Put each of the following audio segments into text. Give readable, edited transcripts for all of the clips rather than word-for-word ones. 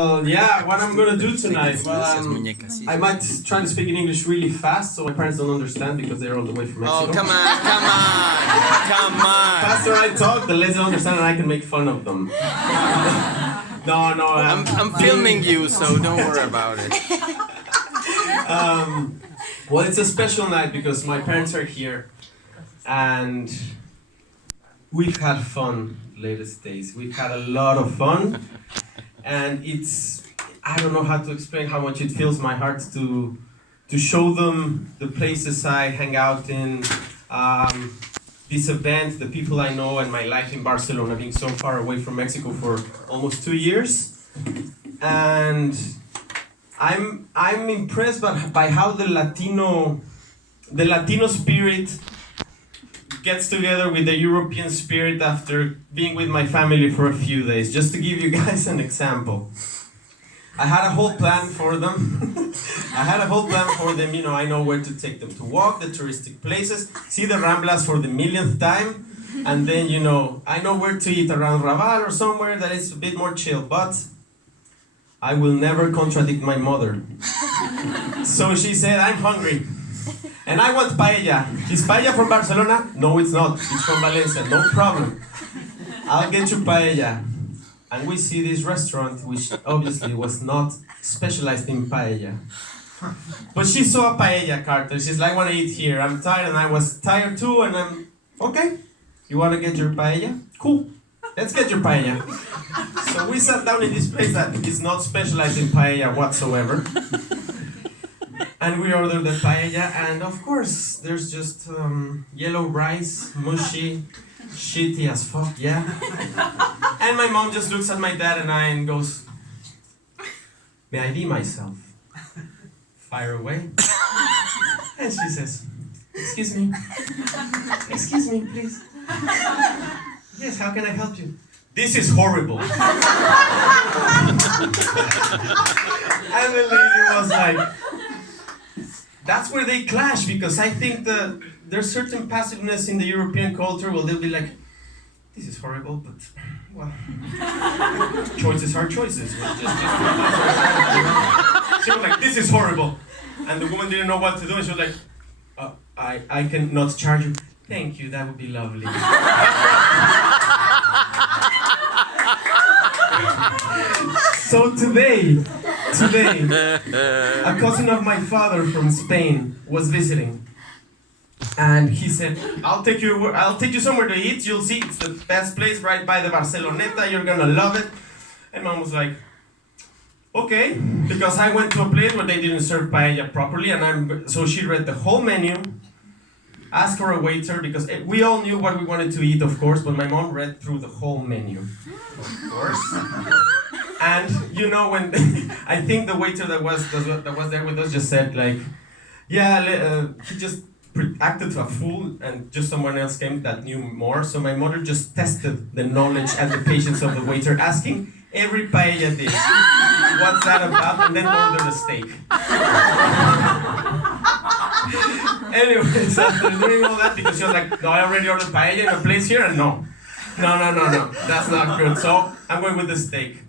Well, yeah, what I'm gonna do tonight, I might try to speak in English really fast so my parents don't understand because they're all the way from Mexico. Oh, come on. The faster I talk, the less they understand and I can make fun of them. No, I'm filming you, so don't worry about it. Well, it's a special night because my parents are here and we've had fun latest days. We've had a lot of fun. And I don't know how to explain how much it fills my heart to show them the places I hang out in, this event, the people I know, and my life in Barcelona, being so far away from Mexico for almost 2 years. And I'm impressed by how the Latino spirit gets together with the European spirit after being with my family for a few days. Just to give you guys an example. I had a whole plan for them. You know, I know where to take them to walk, the touristic places, see the Ramblas for the millionth time, and then, you know, I know where to eat around Raval or somewhere that is a bit more chill, but I will never contradict my mother. So she said, I'm hungry. And I want paella. Is paella from Barcelona? No, it's not. It's from Valencia. No problem. I'll get you paella. And we see this restaurant, which obviously was not specialized in paella. But she saw a paella cart and she's like, I want to eat here. I'm tired and I was tired too. And I'm, okay, you want to get your paella? Cool. Let's get your paella. So we sat down in this place that is not specialized in paella whatsoever. And we ordered the paella, and of course, there's just yellow rice, mushy, shitty as fuck, yeah. And my mom just looks at my dad and I and goes, may I be myself? Fire away. And she says, excuse me, please. Yes, how can I help you? This is horrible. And the lady was like, that's where they clash, because I think there's certain passiveness in the European culture where they'll be like, this is horrible, but, well, choices are choices. She was like, this is horrible. And the woman didn't know what to do, and she was like, I cannot charge you. Thank you, that would be lovely. So today, a cousin of my father from Spain was visiting, and he said, I'll take you somewhere to eat. You'll see, it's the best place right by the Barceloneta. You're gonna love it. And Mom was like, okay, because I went to a place where they didn't serve paella properly, and so she read the whole menu, asked for a waiter, because we all knew what we wanted to eat, of course, but my mom read through the whole menu, of course. And you know, when I think the waiter that was there with us just said like, yeah, he just acted a fool, and just someone else came that knew more. So my mother just tested the knowledge and the patience of the waiter, asking every paella dish, what's that about, and then ordered a steak. Anyways, after doing all that, because she was like, no, I already ordered paella in a place here, and no, that's not good. So I'm going with the steak.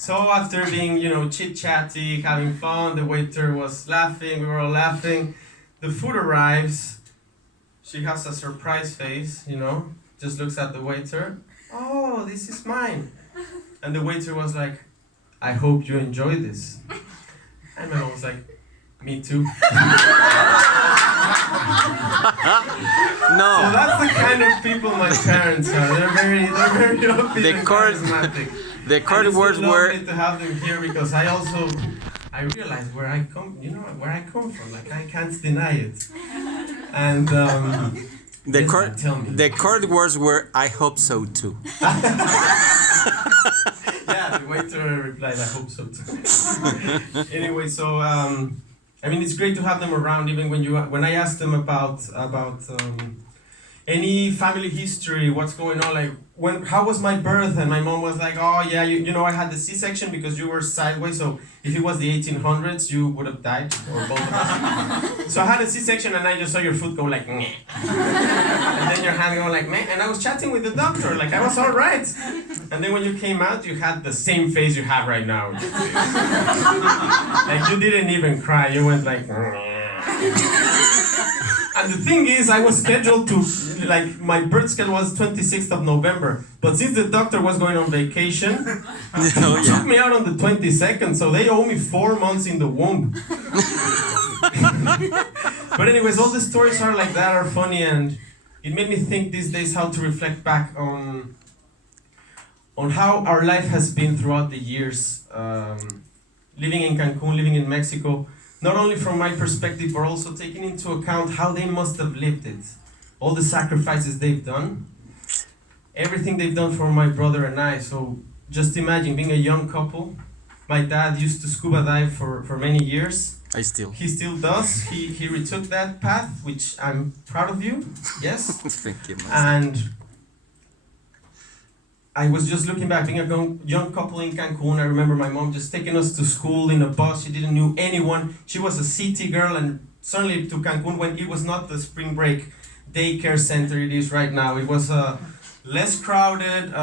So after being, you know, chit-chatty, having fun, the waiter was laughing, we were all laughing. The food arrives, she has a surprise face, you know, just looks at the waiter. Oh, this is mine. And the waiter was like, I hope you enjoy this. And my mom was like, me too. No. So that's the kind of people my parents are. They're very upbeat and charismatic. The code words were to have them here because I realized where I come from. Like I can't deny it. And the code words were I hope so too. Yeah, the waiter replied, I hope so too. Anyway, so I mean, it's great to have them around. Even when I asked them about any family history, what's going on, like how was my birth? And my mom was like, oh yeah, you know, I had the C-section because you were sideways, so if it was the 1800s, you would have died, or both of us. So I had a C-section and I just saw your foot go like, meh. And then your hand go like, meh. And I was chatting with the doctor, like I was all right. And then when you came out, you had the same face you have right now. Like you didn't even cry, you went like, meh. And the thing is, I was scheduled to, like, my birth schedule was 26th of November. But since the doctor was going on vacation, he took me out on the 22nd, so they owe me 4 months in the womb. But anyways, all the stories are like that, are funny, and it made me think these days how to reflect back on how our life has been throughout the years. Living in Cancun, living in Mexico. Not only from my perspective, but also taking into account how they must have lived it. All the sacrifices they've done. Everything they've done for my brother and I. So just imagine being a young couple. My dad used to scuba dive for many years. He still does. He retook that path, which I'm proud of you. Yes? Thank you. And I was just looking back, being a young couple in Cancun. I remember my mom just taking us to school in a bus. She didn't know anyone. She was a city girl, and suddenly to Cancun when it was not the spring break daycare center it is right now. It was less crowded,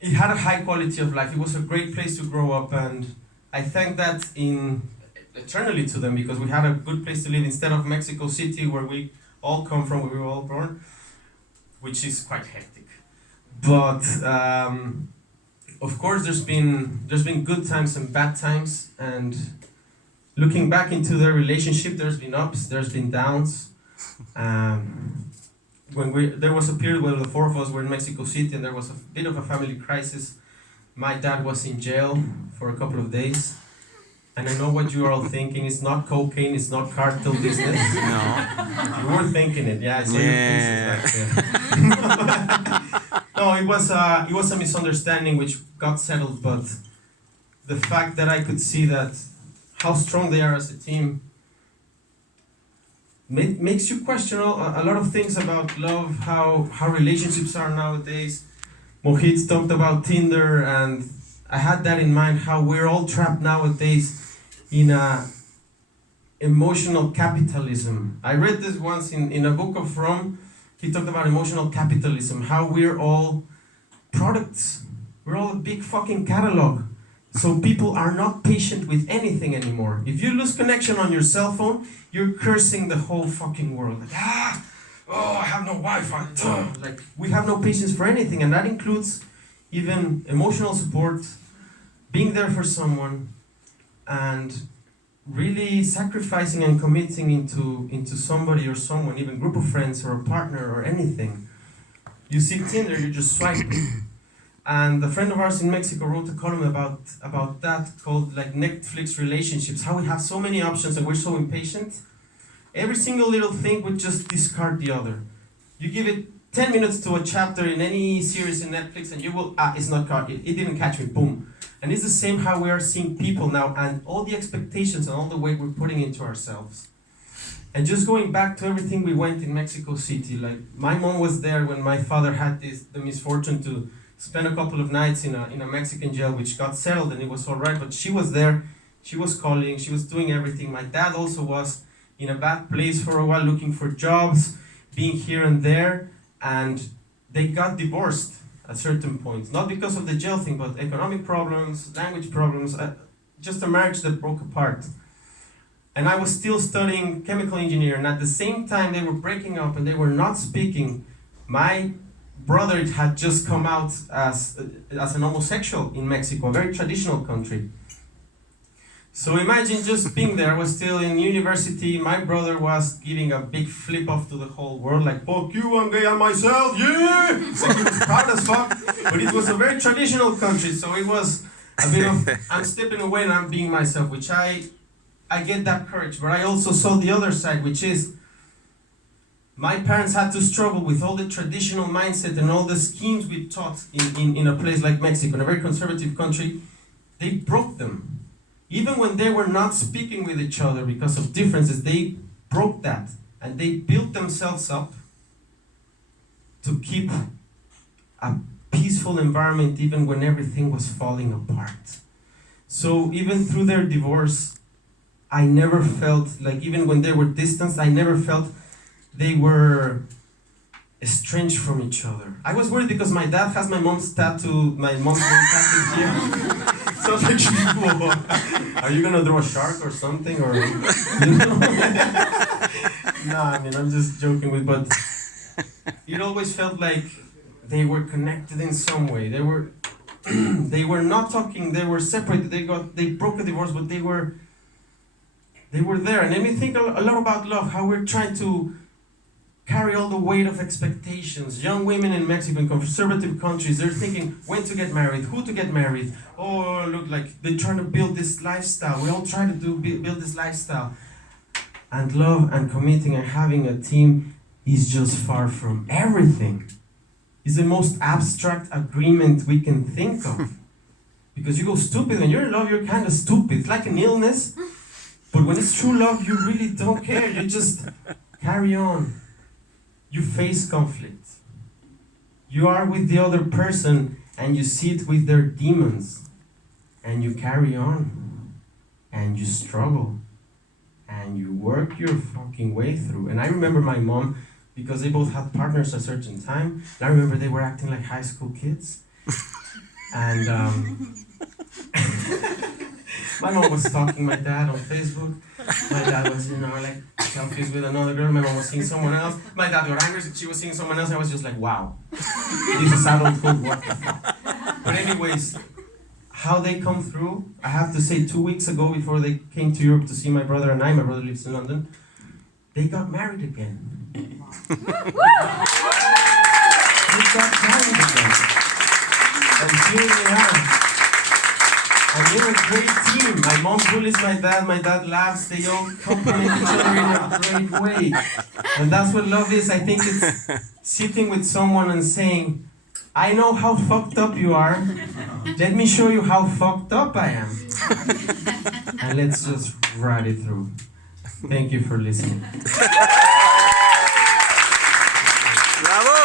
it had a high quality of life. It was a great place to grow up, and I thank that eternally to them, because we had a good place to live instead of Mexico City, where we all come from, where we were all born, which is quite hectic. But of course, there's been good times and bad times, and looking back into their relationship, there's been ups, there's been downs. There was a period where the four of us were in Mexico City, and there was a bit of a family crisis. My dad was in jail for a couple of days, and I know what you are all thinking. It's not cocaine, it's not cartel business. No. You were thinking it, yeah. I saw your faces back there. No, it was a misunderstanding which got settled, but the fact that I could see that how strong they are as a team makes you question a lot of things about love, how relationships are nowadays. Mohit talked about Tinder, and I had that in mind, how we're all trapped nowadays in emotional capitalism. I read this once in a book of Rom. He talked about emotional capitalism, how we're all products. We're all a big fucking catalog. So people are not patient with anything anymore. If you lose connection on your cell phone, you're cursing the whole fucking world. Like, I have no Wi-Fi. Like, we have no patience for anything, and that includes even emotional support, being there for someone, and really sacrificing and committing into somebody or someone, even group of friends or a partner or anything. You see Tinder, you just swipe. And a friend of ours in Mexico wrote a column about that, called like Netflix relationships, how we have so many options and we're so impatient. Every single little thing would just discard the other. You give it 10 minutes to a chapter in any series in Netflix and you will, it's not caught, it didn't catch me, boom. And it's the same how we are seeing people now, and all the expectations and all the weight we're putting into ourselves. And just going back to everything we went in Mexico City, like my mom was there when my father had the misfortune to spend a couple of nights in a Mexican jail, which got settled and it was all right, but she was there, she was calling, she was doing everything. My dad also was in a bad place for a while, looking for jobs, being here and there, and they got divorced at certain points. Not because of the jail thing, but economic problems, language problems, just a marriage that broke apart. And I was still studying chemical engineering, and at the same time they were breaking up and they were not speaking. My brother had just come out as an homosexual in Mexico, a very traditional country. So imagine just being there. I was still in university. My brother was giving a big flip off to the whole world, like, fuck you, I'm gay, I'm myself, yeah! Like, he was proud as fuck. But it was a very traditional country, so it was a bit of, I'm stepping away and I'm being myself, which I get that courage. But I also saw the other side, which is, my parents had to struggle with all the traditional mindset and all the schemes we taught in a place like Mexico, in a very conservative country. They broke them. Even when they were not speaking with each other because of differences, they broke that. And they built themselves up to keep a peaceful environment even when everything was falling apart. So even through their divorce, I never felt like, even when they were distanced, I never felt they were estranged from each other. I was worried because my dad has my mom's name tattooed here. So I was like, whoa, are you gonna draw a shark or something? Or, you know? No, I mean, I'm just joking with, but it always felt like they were connected in some way. They were they were not talking, they were separated, they broke a divorce, but they were there. And it made me think a lot about love, how we're trying to carry all the weight of expectations. Young women in Mexico, in conservative countries, they're thinking when to get married, who to get married. Oh, look, like they're trying to build this lifestyle. We all try to build this lifestyle. And love and committing and having a team is just far from everything. It's the most abstract agreement we can think of. Because you go stupid, when you're in love, you're kind of stupid. It's like an illness. But when it's true love, you really don't care. You just carry on. You face conflict. You are with the other person and you sit with their demons. And you carry on. And you struggle. And you work your fucking way through. And I remember my mom, because they both had partners at a certain time. And I remember they were acting like high school kids. And my mom was stalking my dad on Facebook. My dad was, like selfies with another girl. My mom was seeing someone else. My dad got angry, she was seeing someone else. I was just like, wow, this is adulthood, what the fuck. But anyways, how they come through, I have to say 2 weeks ago, before they came to Europe to see my brother and I, my brother lives in London, they got married again. They got married again. And here they are. And they're a great team. My mom bullies my dad laughs, they all compliment each other in a great way. And that's what love is. I think it's sitting with someone and saying, I know how fucked up you are. Let me show you how fucked up I am. And let's just ride it through. Thank you for listening. Bravo!